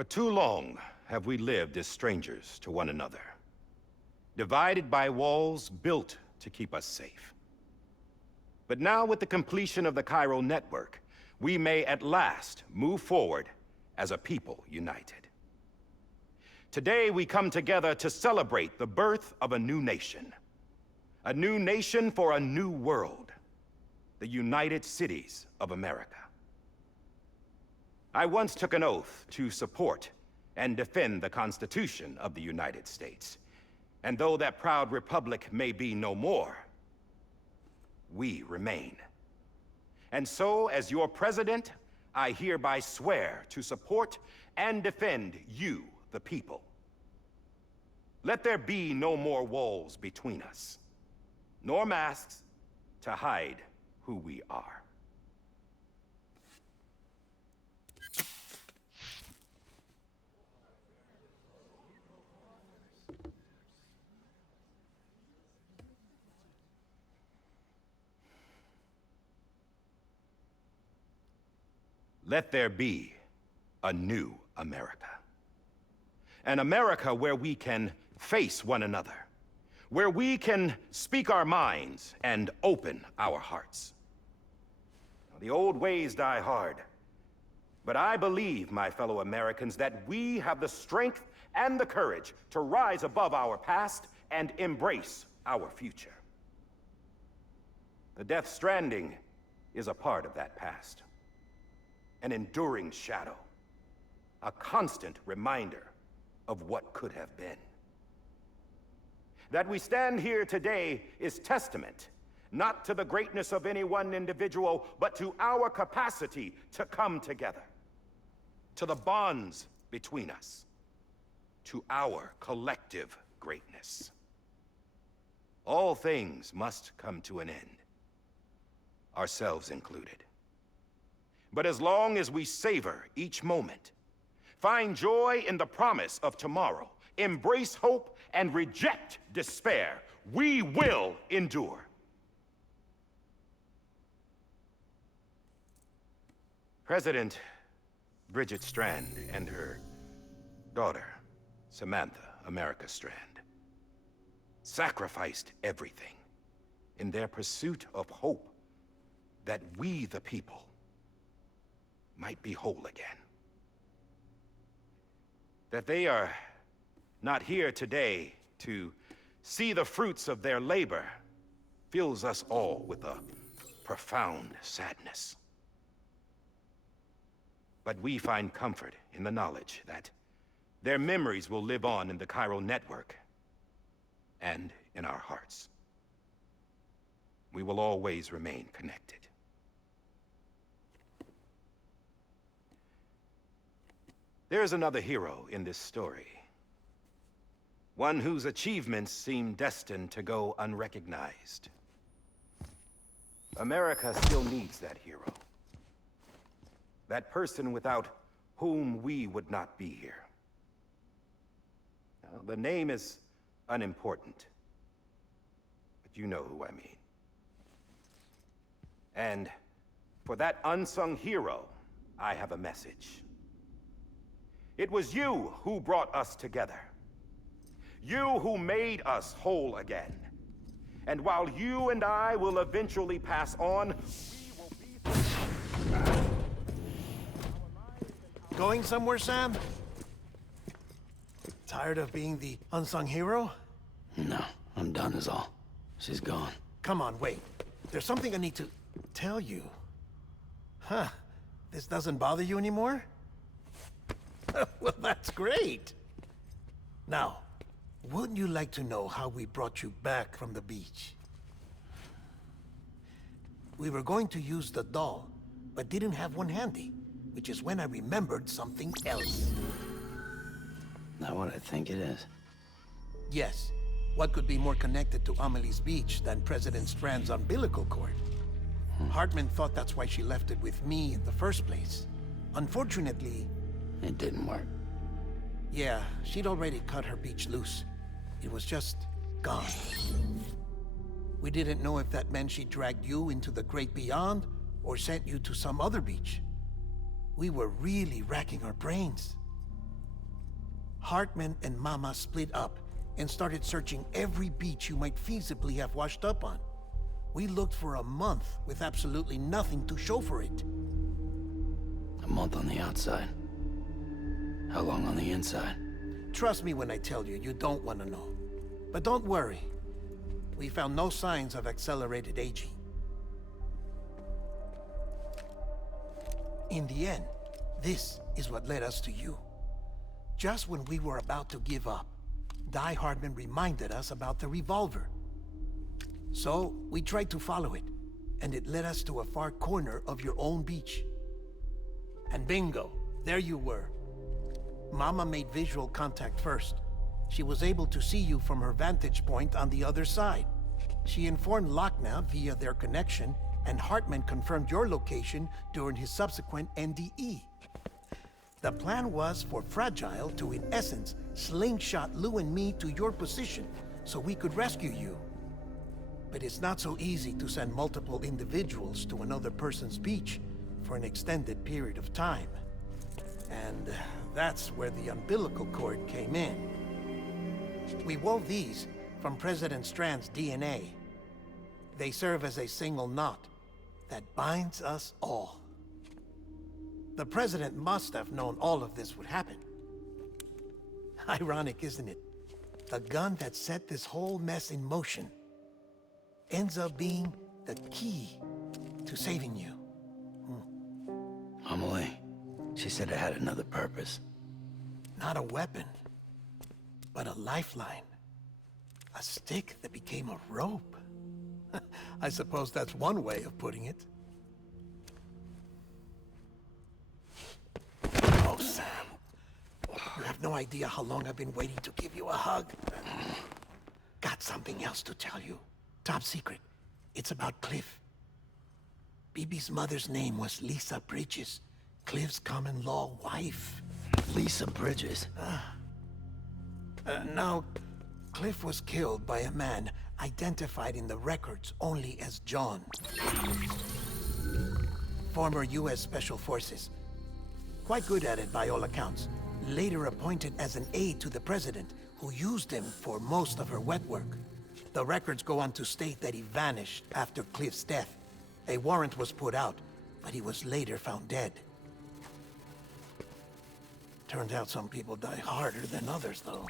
For too long have we lived as strangers to one another, divided by walls built to keep us safe. But now, with the completion of the Chiral network, we may at last move forward as a people united. Today, we come together to celebrate the birth of a new nation. A new nation for a new world. The United Cities of America. I once took an oath to support and defend the Constitution of the United States. And though that proud republic may be no more, we remain. And so, as your president, I hereby swear to support and defend you, the people. Let there be no more walls between us, nor masks to hide who we are. Let there be a new America. An America where we can face one another, where we can speak our minds and open our hearts. The old ways die hard, but I believe, my fellow Americans, that we have the strength and the courage to rise above our past and embrace our future. The Death Stranding is a part of that past. An enduring shadow, a constant reminder of what could have been. That we stand here today is testament, not to the greatness of any one individual, but to our capacity to come together, to the bonds between us, to our collective greatness. All things must come to an end, ourselves included. But as long as we savor each moment, find joy in the promise of tomorrow, embrace hope, and reject despair, we will endure. President Bridget Strand and her daughter, Samantha America Strand, sacrificed everything in their pursuit of hope that we, the people, might be whole again. That they are not here today to see the fruits of their labor fills us all with a profound sadness. But we find comfort in the knowledge that their memories will live on in the Chiral network and in our hearts. We will always remain connected. There is another hero in this story. One whose achievements seem destined to go unrecognized. America still needs that hero. That person without whom we would not be here. Now, the name is unimportant, but you know who I mean. And for that unsung hero, I have a message. It was you who brought us together. You who made us whole again. And while you and I will eventually pass on, we will be... Going somewhere, Sam? Tired of being the unsung hero? No, I'm done is all. She's gone. Come on, wait. There's something I need to tell you. Huh. This doesn't bother you anymore? Well, that's great. Now, wouldn't you like to know how we brought you back from the beach? We were going to use the doll, but didn't have one handy, which is when I remembered something else. Not what I think it is. Yes. What could be more connected to Amelie's beach than President Strand's umbilical cord? Hartman thought that's why she left it with me in the first place. Unfortunately... It didn't work. Yeah, she'd already cut her beach loose. It was just gone. We didn't know if that meant she dragged you into the great beyond, or sent you to some other beach. We were really racking our brains. Hartman and Mama split up and started searching every beach you might feasibly have washed up on. We looked for a month with absolutely nothing to show for it. A month on the outside. How long on the inside? Trust me when I tell you, you don't want to know. But don't worry. We found no signs of accelerated aging. In the end, this is what led us to you. Just when we were about to give up, Die Hardman reminded us about the revolver. So, we tried to follow it, and it led us to a far corner of your own beach. And bingo, there you were. Mama made visual contact first. She was able to see you from her vantage point on the other side. She informed Lochner via their connection, and Hartman confirmed your location during his subsequent NDE. The plan was for Fragile to, in essence, slingshot Lou and me to your position so we could rescue you. But it's not so easy to send multiple individuals to another person's beach for an extended period of time. And that's where the umbilical cord came in. We wove these from President Strand's DNA. They serve as a single knot that binds us all. The President must have known all of this would happen. Ironic, isn't it? The gun that set this whole mess in motion ends up being the key to saving you. Amelie, she said it had another purpose. Not a weapon, but a lifeline. A stick that became a rope. I suppose that's one way of putting it. Oh, Sam. You have no idea how long I've been waiting to give you a hug. Got something else to tell you. Top secret. It's about Cliff. Bibi's mother's name was Lisa Bridges, Cliff's common-law wife. Lisa Bridges? Now, Cliff was killed by a man identified in the records only as John. Former U.S. Special Forces. Quite good at it by all accounts. Later appointed as an aide to the president, who used him for most of her wet work. The records go on to state that he vanished after Cliff's death. A warrant was put out, but he was later found dead. Turned out some people die harder than others, though.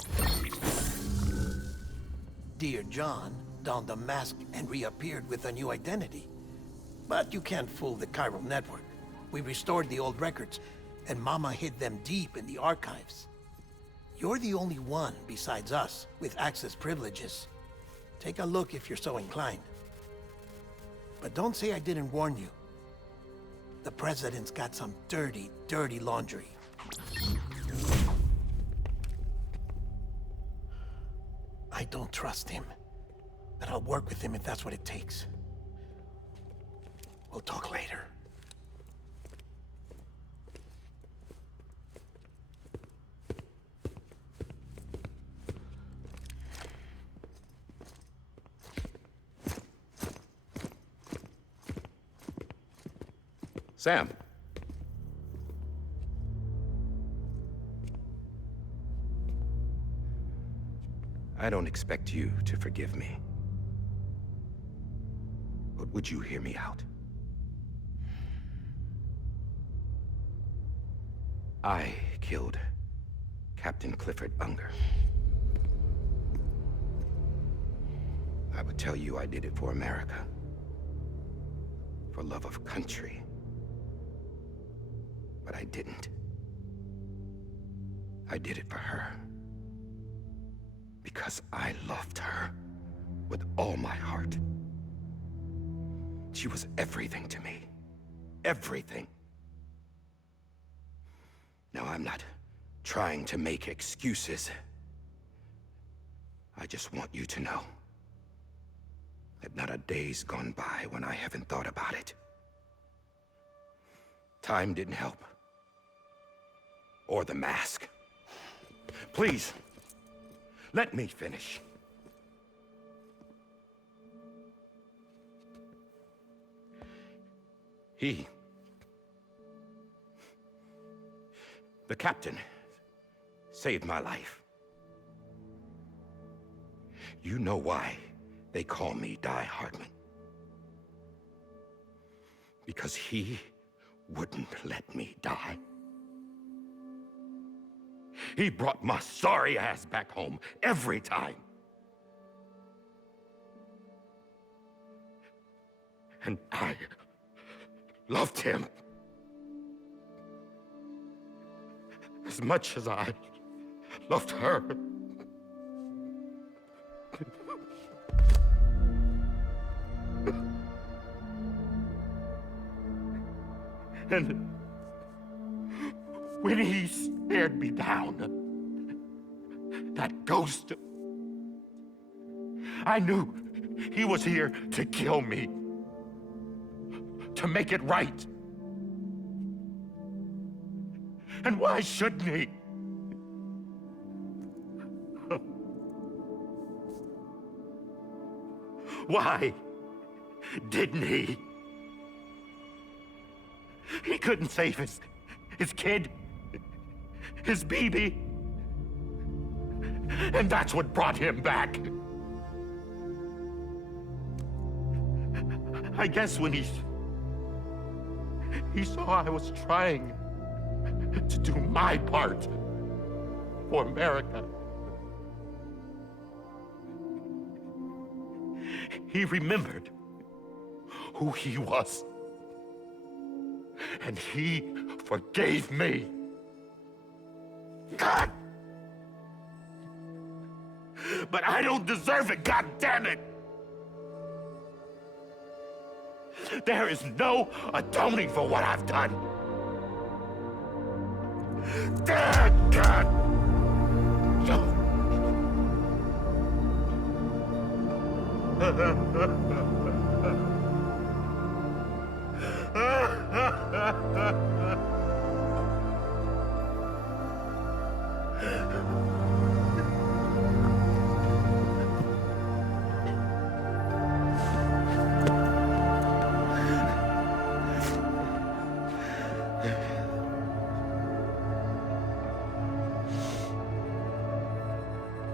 Dear John donned a mask and reappeared with a new identity. But you can't fool the chiral network. We restored the old records, and Mama hid them deep in the archives. You're the only one besides us with access privileges. Take a look if you're so inclined. But don't say I didn't warn you. The President's got some dirty, dirty laundry. I don't trust him, but I'll work with him if that's what it takes. We'll talk later. Sam. I don't expect you to forgive me. But would you hear me out? I killed Captain Clifford Unger. I would tell you I did it for America. For love of country. But I didn't. I did it for her. Because I loved her with all my heart. She was everything to me. Everything. Now, I'm not trying to make excuses. I just want you to know that not a day's gone by when I haven't thought about it. Time didn't help. Or the mask. Please, let me finish. The captain saved my life. You know why they call me Die Hardman? Because he wouldn't let me die. He brought my sorry ass back home every time. And I loved him as much as I loved her. And when he stared me down, that ghost, I knew he was here to kill me, to make it right. And why shouldn't he? Why didn't he? He couldn't save his kid, his baby. And that's what brought him back. I guess when he saw I was trying to do my part for America, he remembered who he was. And he forgave me. God! But I don't deserve it, God damn it! There is no atoning for what I've done. God!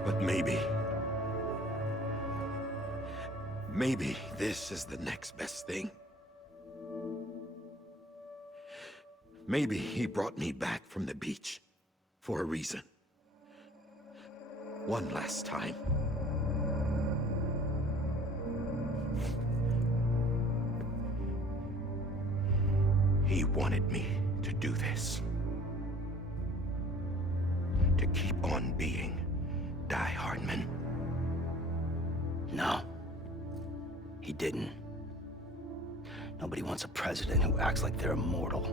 But maybe this is the next best thing. Maybe he brought me back from the beach for a reason. One last time. He wanted me to do this. To keep on being Die Hardman. No. He didn't. Nobody wants a president who acts like they're immortal.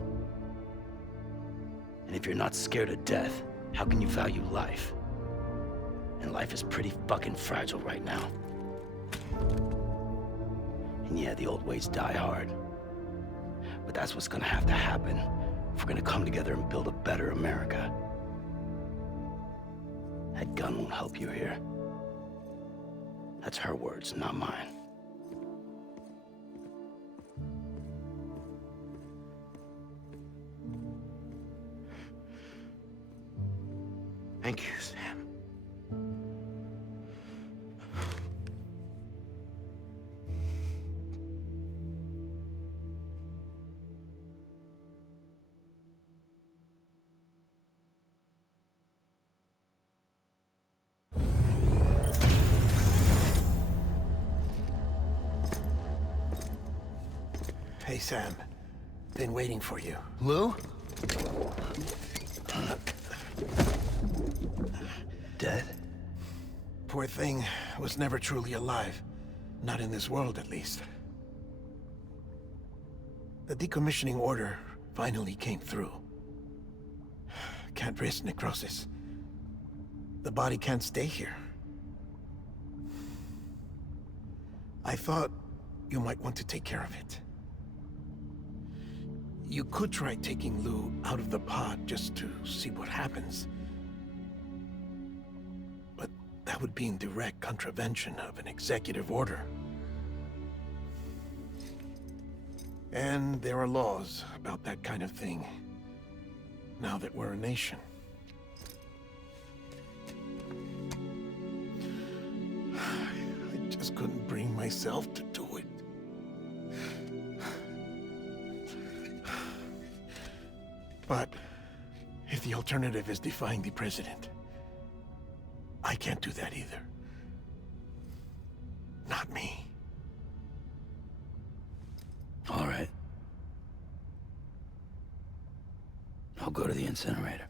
And if you're not scared of death, how can you value life? And life is pretty fucking fragile right now. And yeah, the old ways die hard. But that's what's gonna have to happen if we're gonna come together and build a better America. That gun won't help you here. That's her words, not mine. Thank you, Sam. Hey, Sam. Been waiting for you. Lou? Dead? Poor thing was never truly alive. Not in this world, at least. The decommissioning order finally came through. Can't risk necrosis. The body can't stay here. I thought you might want to take care of it. You could try taking Lou out of the pod just to see what happens. But that would be in direct contravention of an executive order. And there are laws about that kind of thing, now that we're a nation. just couldn't bring myself to do it. But if the alternative is defying the president, I can't do that either. Not me. All right. I'll go to the incinerator.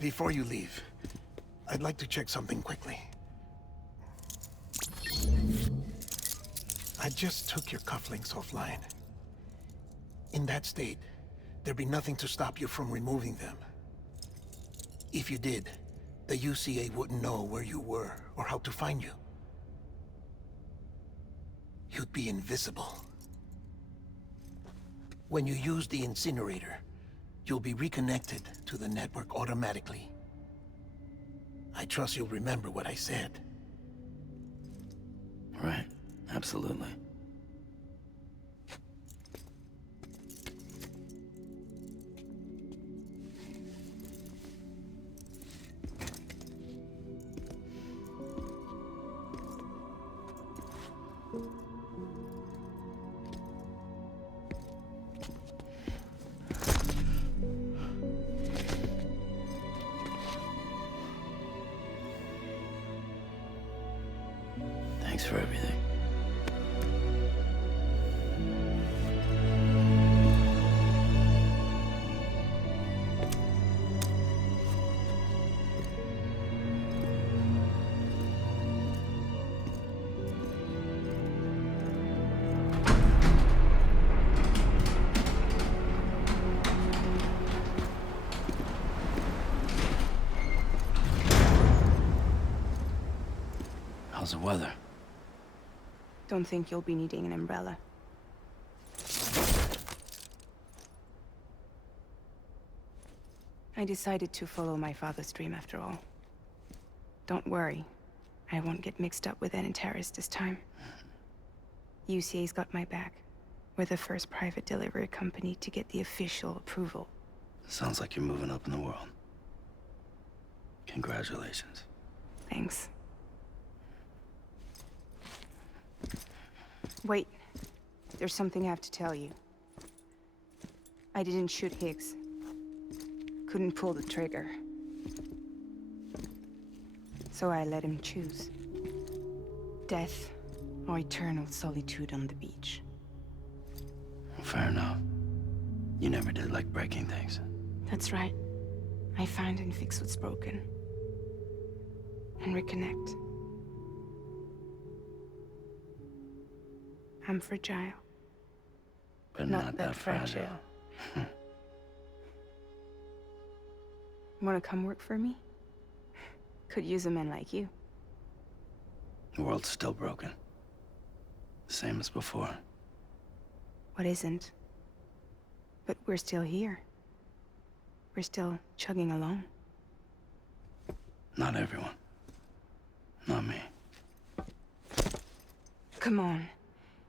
Before you leave, I'd like to check something quickly. I just took your cufflinks offline. In that state, there'd be nothing to stop you from removing them. If you did, the UCA wouldn't know where you were or how to find you. You'd be invisible. When you use the incinerator, you'll be reconnected to the network automatically. I trust you'll remember what I said. Right. Absolutely. Thanks for everything. How's the weather? Don't think you'll be needing an umbrella. I decided to follow my father's dream after all. Don't worry. I won't get mixed up with any terrorists this time. UCA's got my back. We're the first private delivery company to get the official approval. Sounds like you're moving up in the world. Congratulations. Thanks. Wait. There's something I have to tell you. I didn't shoot Higgs. Couldn't pull the trigger. So I let him choose. Death or eternal solitude on the beach. Fair enough. You never did like breaking things. That's right. I find and fix what's broken. And reconnect. I'm fragile. But not that fragile. Wanna come work for me? Could use a man like you. The world's still broken. The same as before. What isn't? But we're still here. We're still chugging along. Not everyone. Not me. Come on.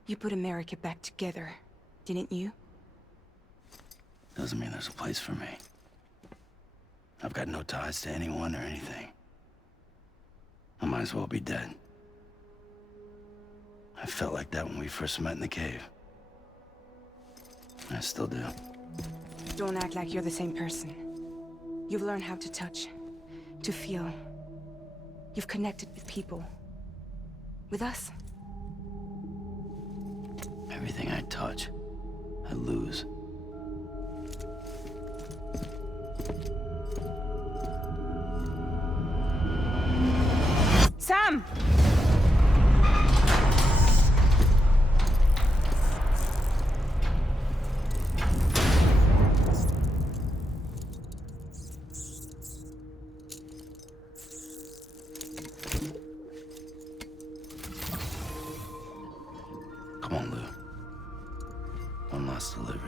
You put America back together, didn't you? Doesn't mean there's a place for me. I've got no ties to anyone or anything. I might as well be dead. I felt like that when we first met in the cave. I still do. Don't act like you're the same person. You've learned how to touch, to feel. You've connected with people. With us. Everything I touch, I lose. Sam! Come on, Lou. One last delivery.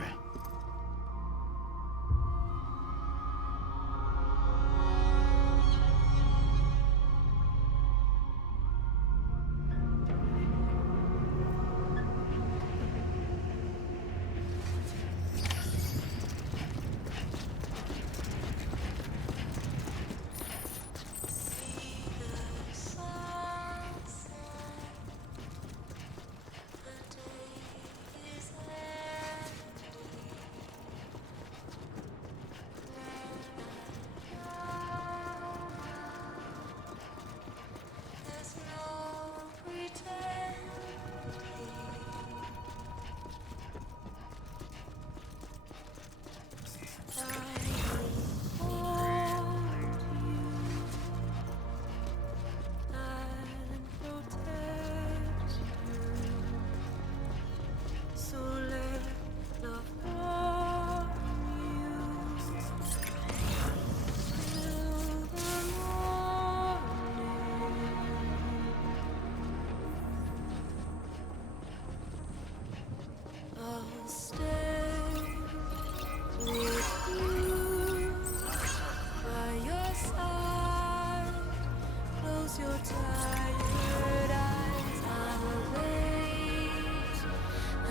tired eyes, I'll wait,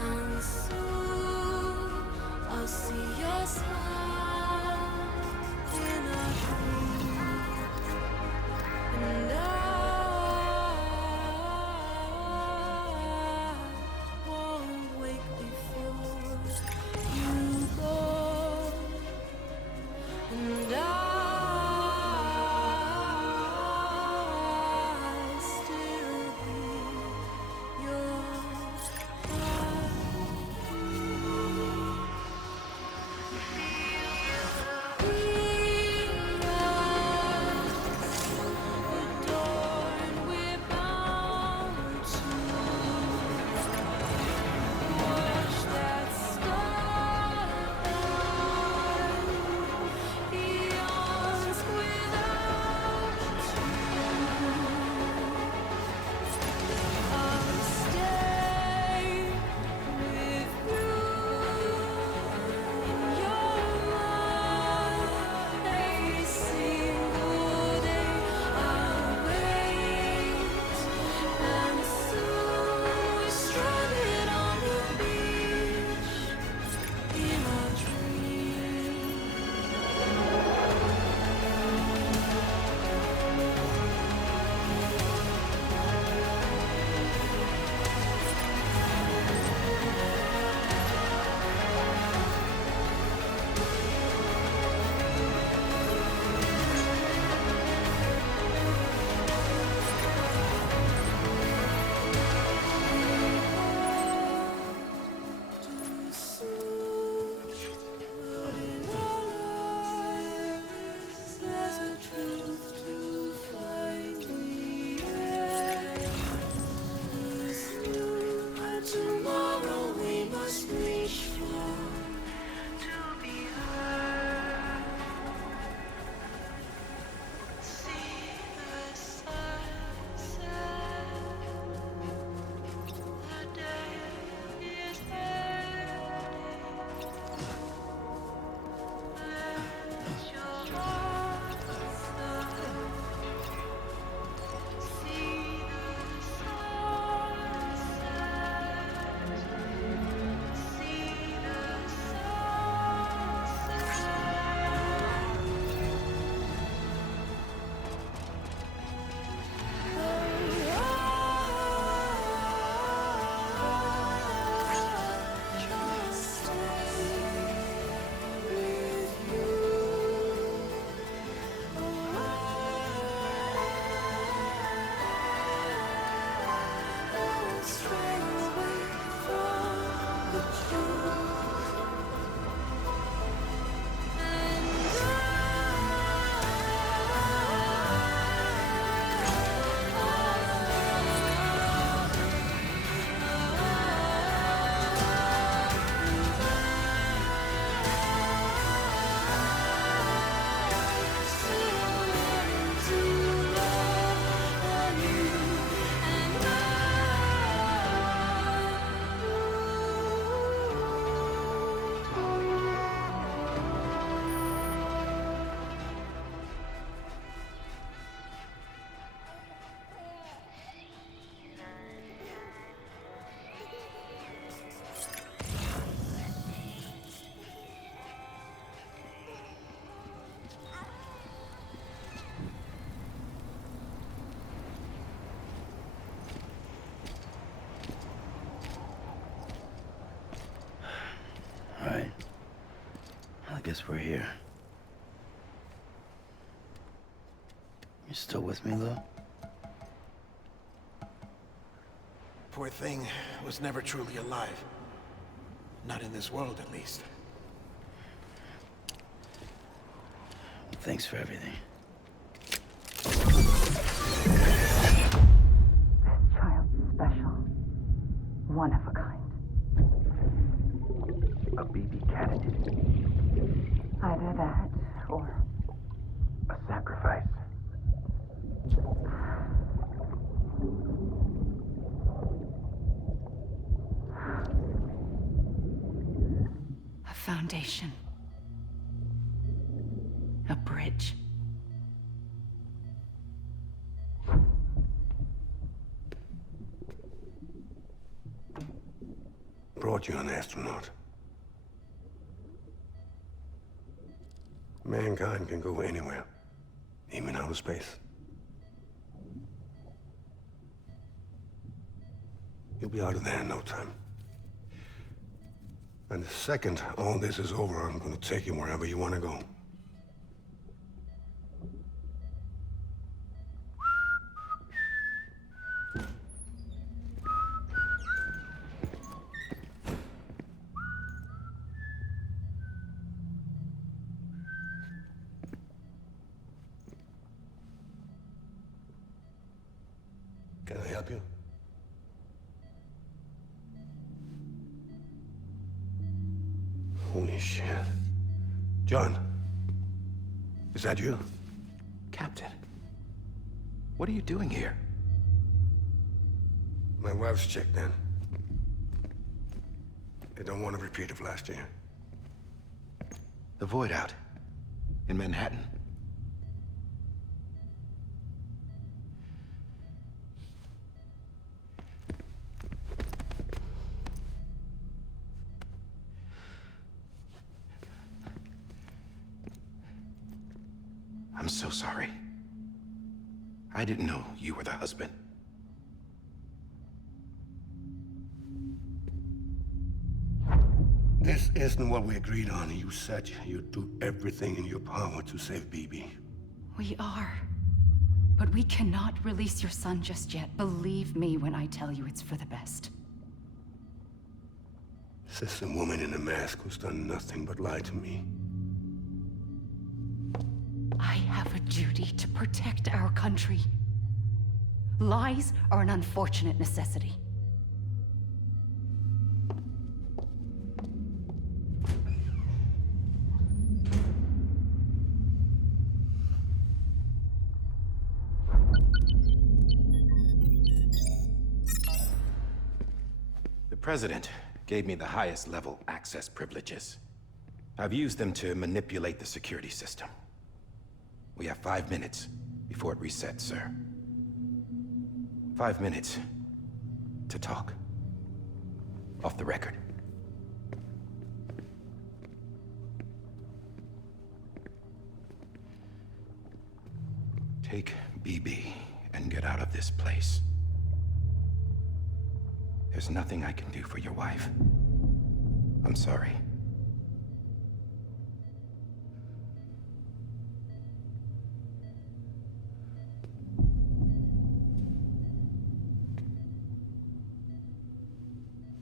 and soon I'll see your smile in a dream, and I won't wake before you go, and I still hear your adorned, we're bound to watch that starlight eons without I'll stay with you in your mind every single day. I'll wait, and soon we're stranded on the beach in a dream. Too soon, but in our lives there's a truth to find the end. This new tomorrow we must reach for to be heard. See the sunset. The day is ending. Let your heart start. See the sunset. See the stray away from the truth, and still learning to love you, and All right. I guess we're here. You still with me, Lou? Poor thing was never truly alive. Not in this world, at least. Thanks for everything. Child special. One of a kind. A baby candidate. Either that, or A sacrifice. a foundation. A bridge. thought you're an astronaut. Mankind can go anywhere, even outer space. You'll be out of there in no time. And the second all this is over, I'm gonna take you wherever you want to go. Can I help you? Holy shit. John, is that you? Captain, what are you doing here? My wife's checked in. They don't want a repeat of last year. The Void out in Manhattan. I'm so sorry. I didn't know you were the husband. This isn't what we agreed on. You said you'd do everything in your power to save BB. We are. But we cannot release your son just yet. Believe me when I tell you it's for the best. This is a woman in a mask who's done nothing but lie to me. I have a duty to protect our country. Lies are an unfortunate necessity. The President gave me the highest level access privileges. I've used them to manipulate the security system. We have 5 minutes before it resets, sir. 5 minutes to talk. Off the record. Take BB and get out of this place. There's nothing I can do for your wife. I'm sorry.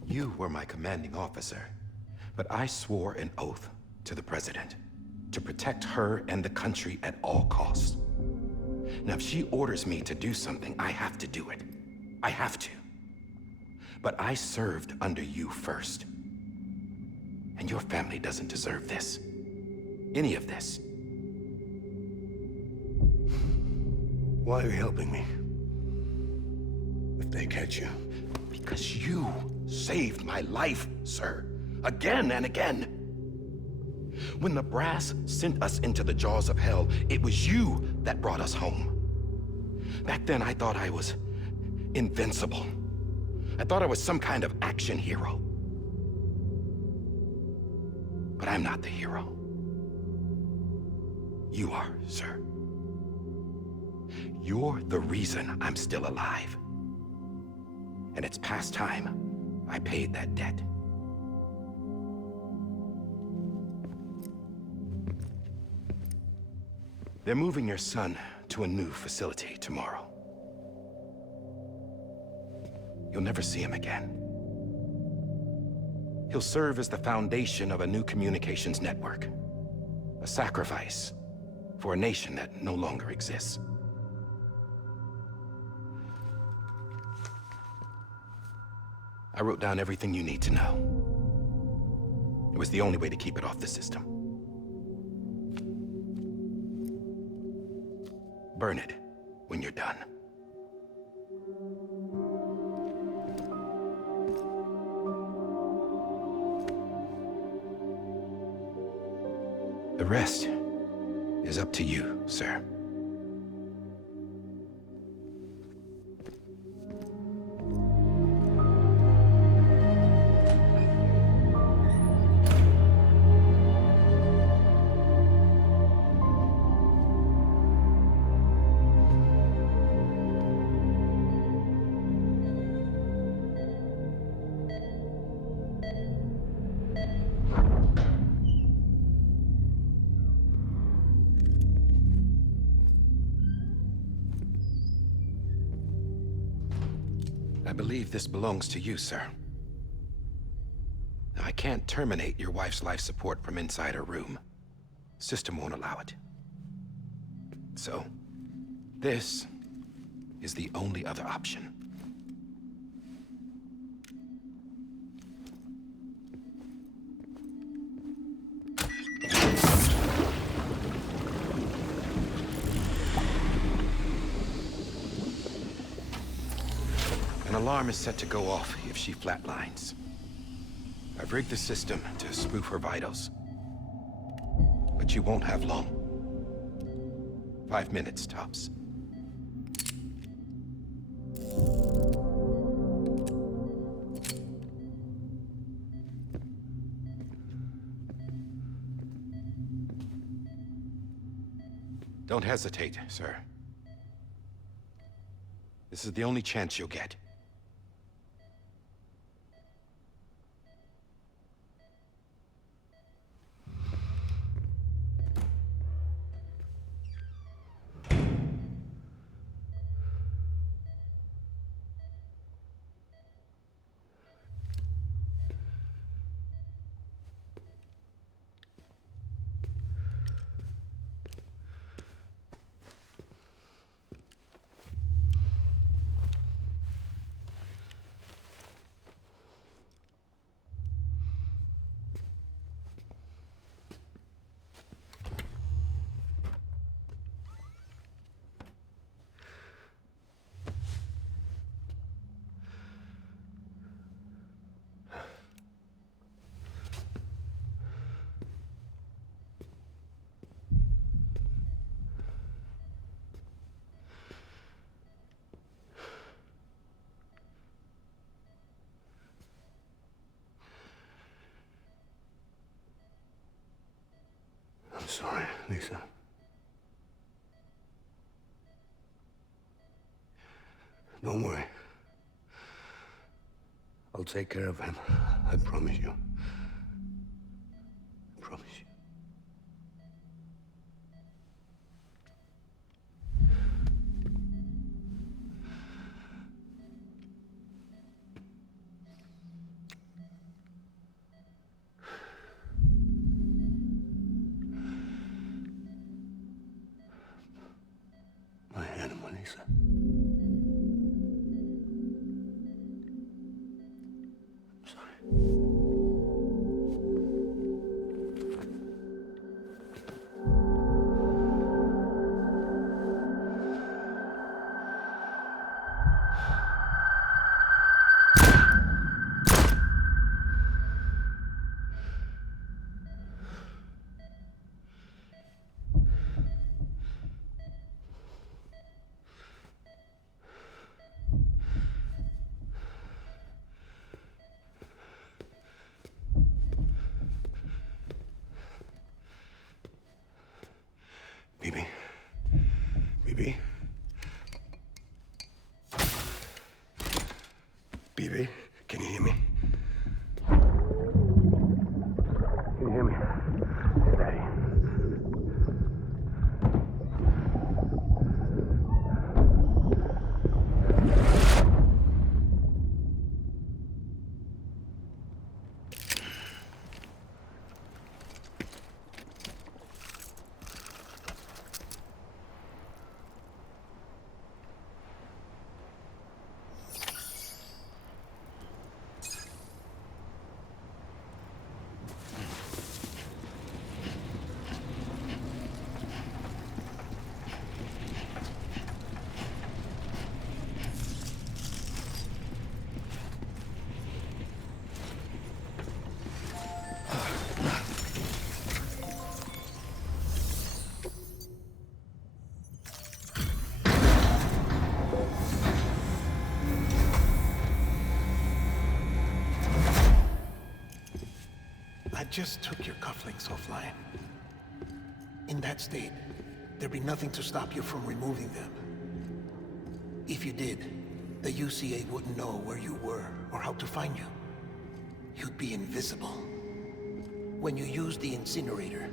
You were my commanding officer, but I swore an oath to the President to protect her and the country at all costs. Now, if she orders me to do something, I have to do it. I have to. But I served under you first. And your family doesn't deserve this. Any of this. Why are you helping me? If they catch you. Because you saved my life, sir. Again and again. When the brass sent us into the jaws of hell, it was you that brought us home. Back then, I thought I was invincible. I thought I was some kind of action hero. But I'm not the hero. You are, sir. You're the reason I'm still alive. And it's past time I paid that debt. They're moving your son to a new facility tomorrow. You'll never see him again. He'll serve as the foundation of a new communications network. A sacrifice for a nation that no longer exists. I wrote down everything you need to know. It was the only way to keep it off the system. Burn it when you're done. The rest is up to you, sir. I believe this belongs to you, sir. Now, I can't terminate your wife's life support from inside her room. System won't allow it. So, this is the only other option. An alarm is set to go off if she flatlines. I've rigged the system to spoof her vitals. But you won't have long. 5 minutes, tops. Don't hesitate, sir. This is the only chance you'll get. I'm sorry, Lisa. Don't worry. I'll take care of him. I promise you. I promise you. My animal, Lisa. I'm sorry. Bibi. Bibi. Bibi, can you hear me? Can you hear me? Steady. I just took your cufflinks offline. In that state, there'd be nothing to stop you from removing them. If you did, the UCA wouldn't know where you were or how to find you. You'd be invisible. When you use the incinerator,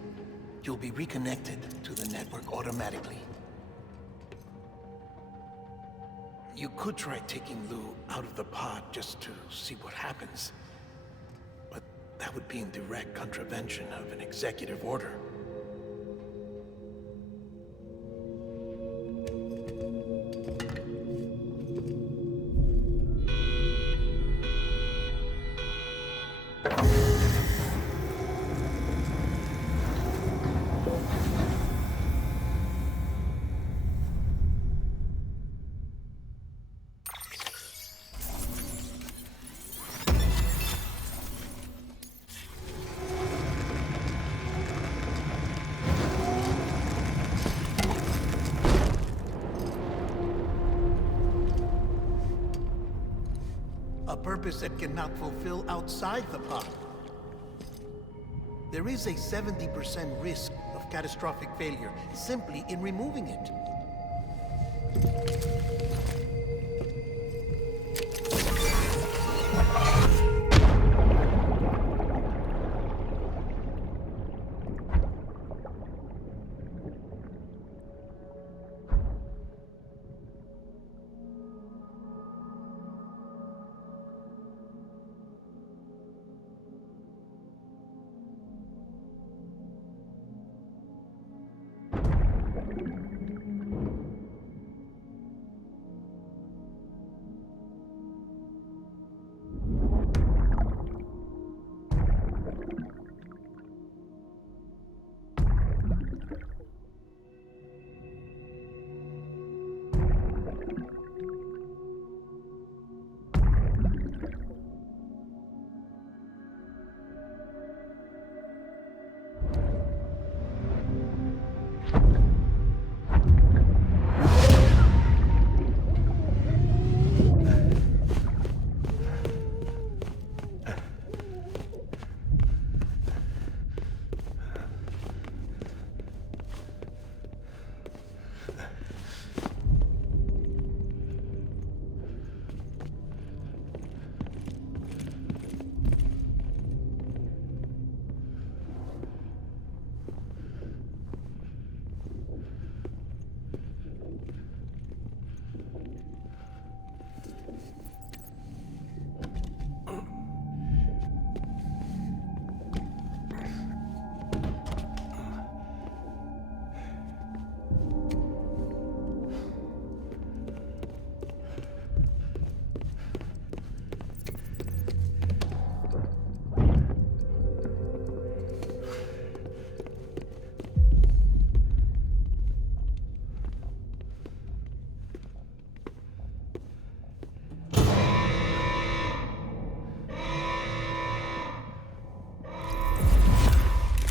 you'll be reconnected to the network automatically. You could try taking Lou out of the pod just to see what happens. But that would be in direct contravention of an executive order. A purpose that cannot fulfill outside the pod. There is a 70% risk of catastrophic failure simply in removing it.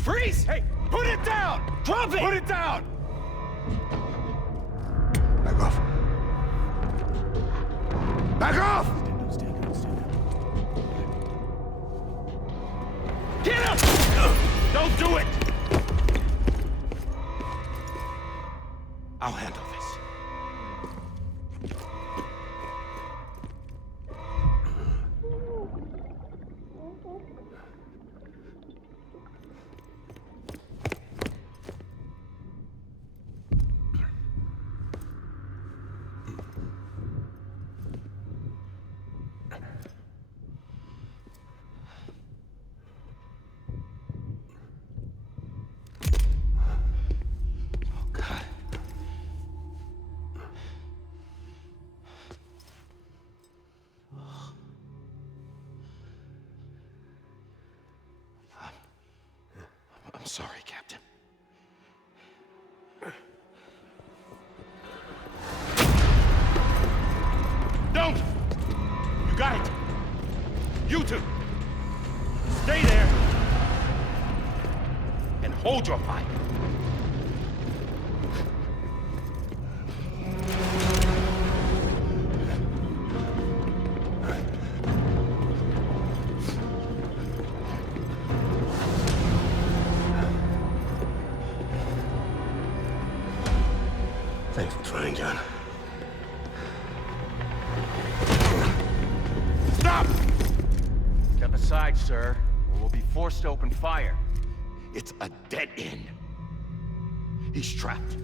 Freeze! Hey, put it down! Drop it! Put it down! Back off. Back off! Get him! Don't do it! I'll handle this. I'm sorry, Captain. Don't! You got it! You two! Stay there! And hold your fire! Thanks for trying, John. Stop! Step aside, sir, or we'll be forced to open fire. It's a dead end. He's trapped.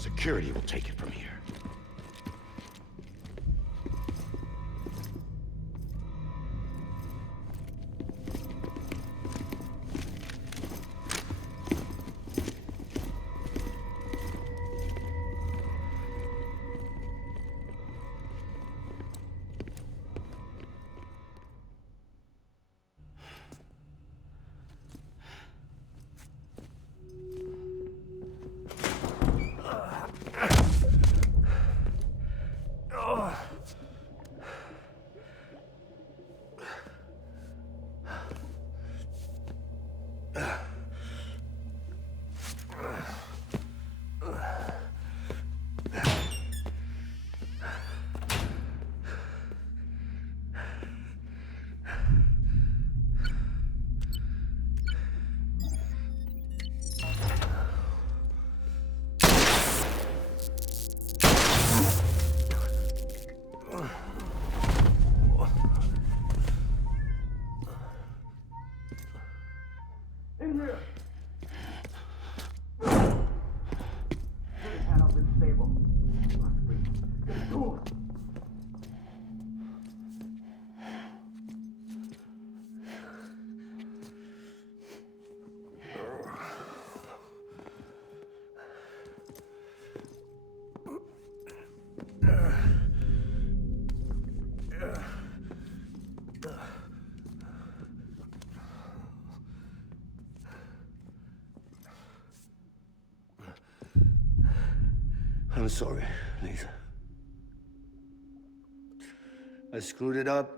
Security will take it from here. I'm sorry, Lisa. I screwed it up.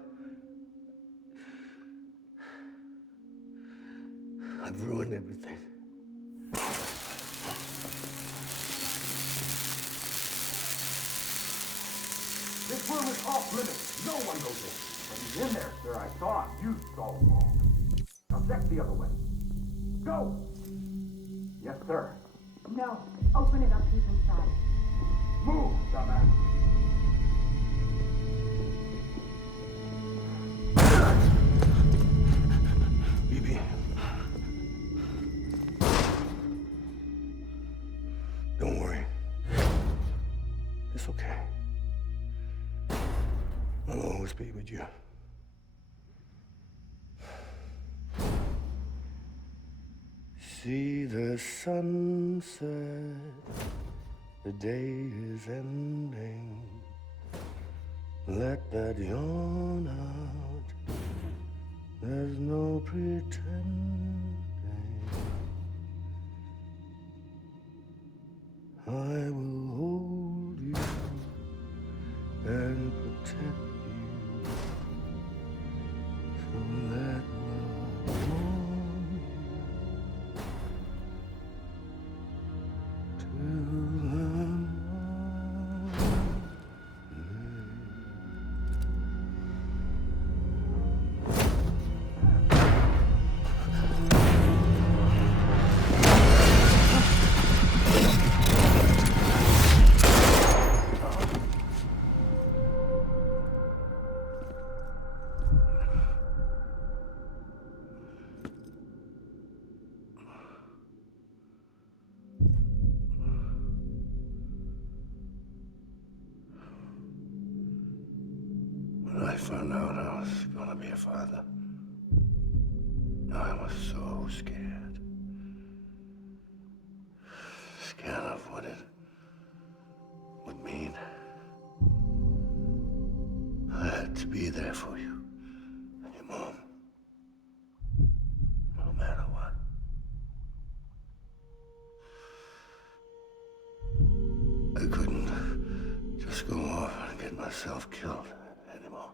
I've ruined everything. This room is off limits. No one goes in. But he's in there, sir. I saw him. You saw him wrong. Now check the other way. Go! Yes, sir. No. Open it up. He's inside. Move, dumbass. BB. Don't worry. It's okay. I'll always be with you. See the sunset, the day is ending. Let that yawn out, there's no pretending. I will hold you and protect you. So let love warm you till the morning. When I found out I was gonna be a father, I was so scared. Scared of what it would mean. I had to be there for you and your mom, no matter what. I couldn't just go off and get myself killed anymore.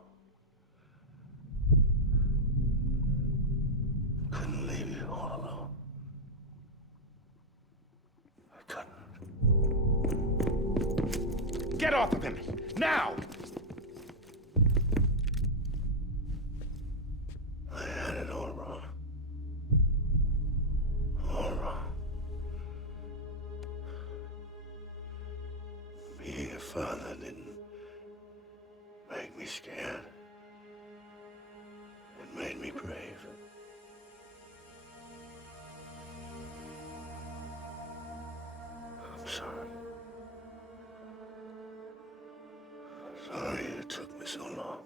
Couldn't leave you all alone. I couldn't. Get off of him! Now! I had it all wrong. All wrong. Being a father didn't make me scared. It made me brave. I'm sorry. What took me so long?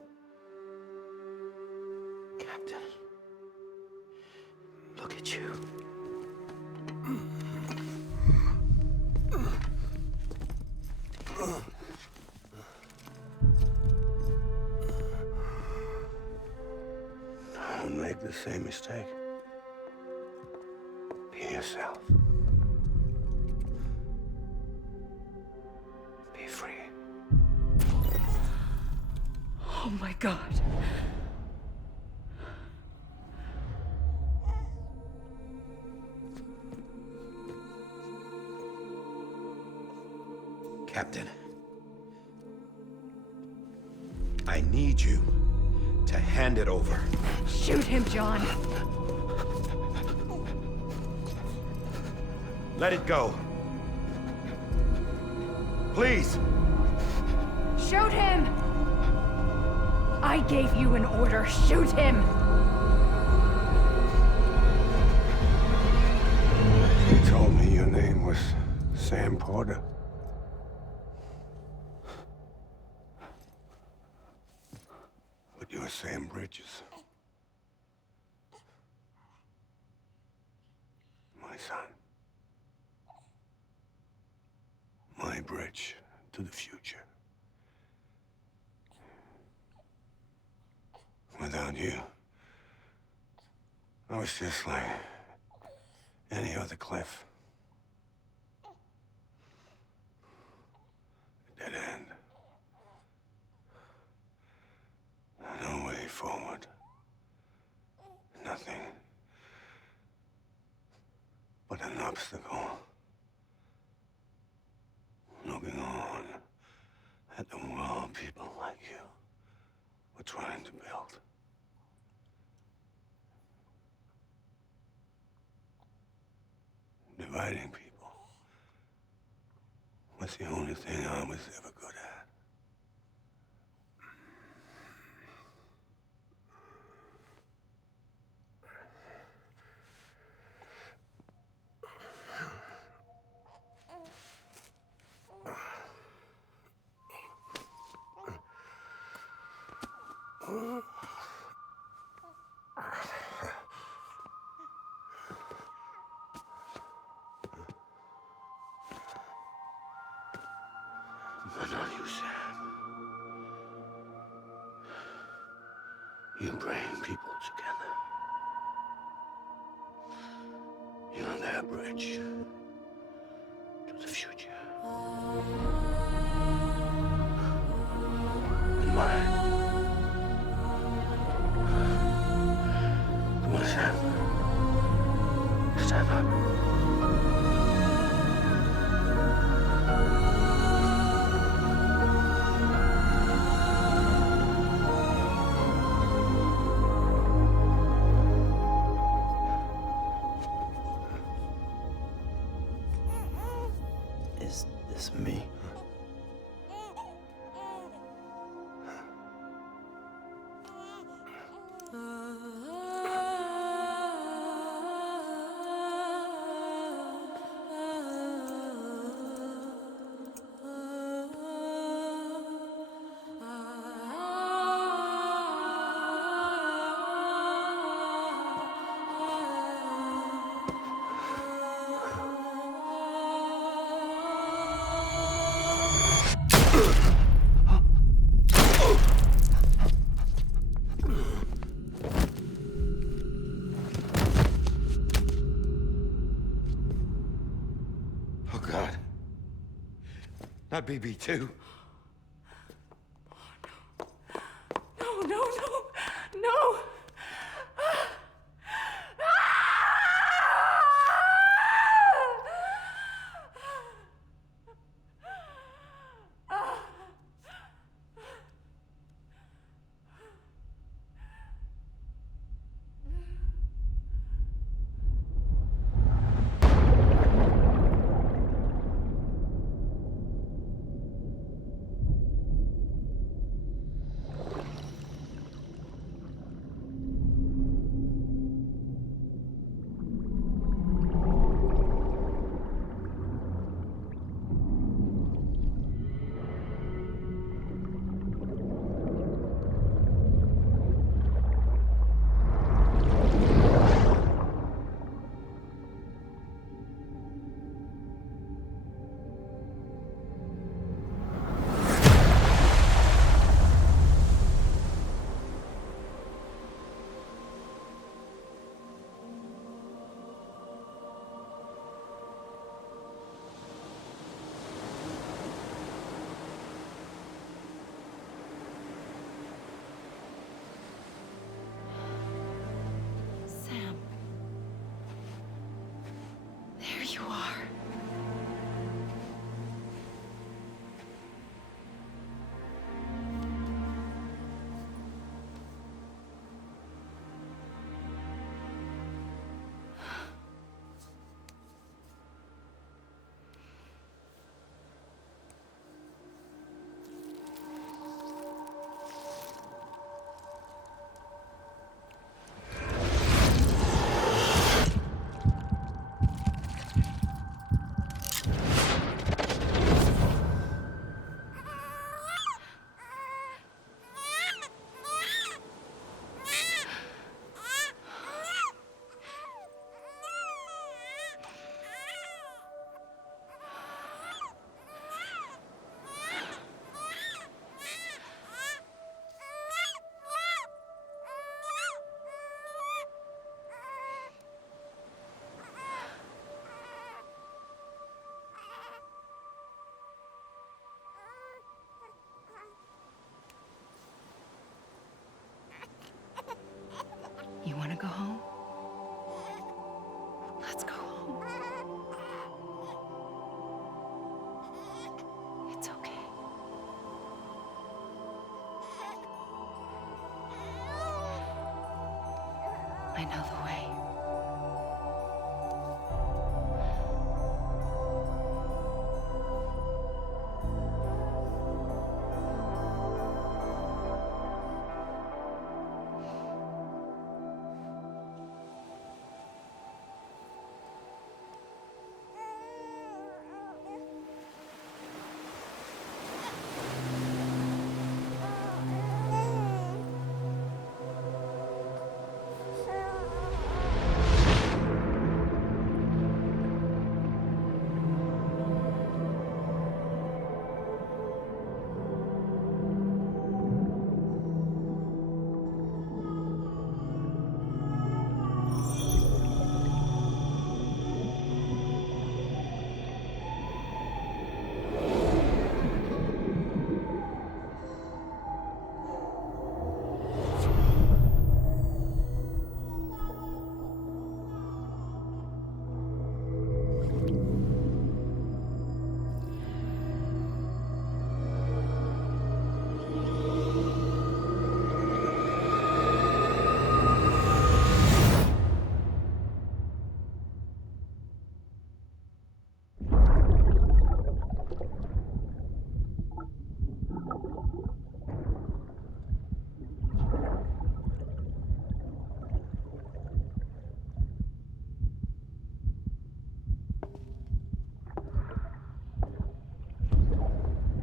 Captain, look at you. Don't make the same mistake. Be yourself. Be free. Oh my God. Captain, I need you to hand it over. Shoot him, John. Let it go. Please. Shoot him! I gave you an order. Shoot him! You told me your name was Sam Porter. But you're Sam Bridges. My son. My bridge to the future. Without you, I was just like any other Cliff. A dead end. No way forward. Nothing but an obstacle. Looking on at the world people like you were trying to build. Dividing people was the only thing I was ever good at. But not you, Sam. You bring people together. You're their bridge to the future. And mine. Come on, Sam. Stand up. Is this me? Oh, God. Not BB2. No, no, no, no! I know the way.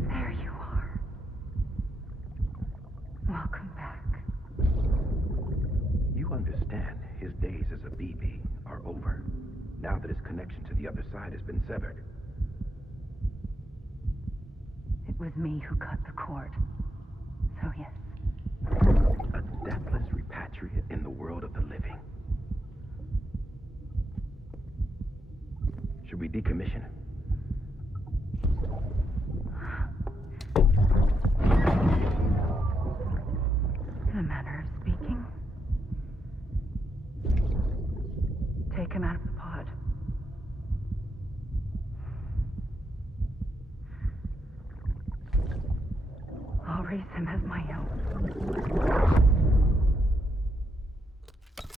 There you are. Welcome back. You understand his days as a BB are over, now that his connection to the other side has been severed. It was me who cut the cord. So yes. A deathless repatriate in the world of the living. Should we decommission him? In a manner of speaking. Take him out of the pod. I'll raise him as my own.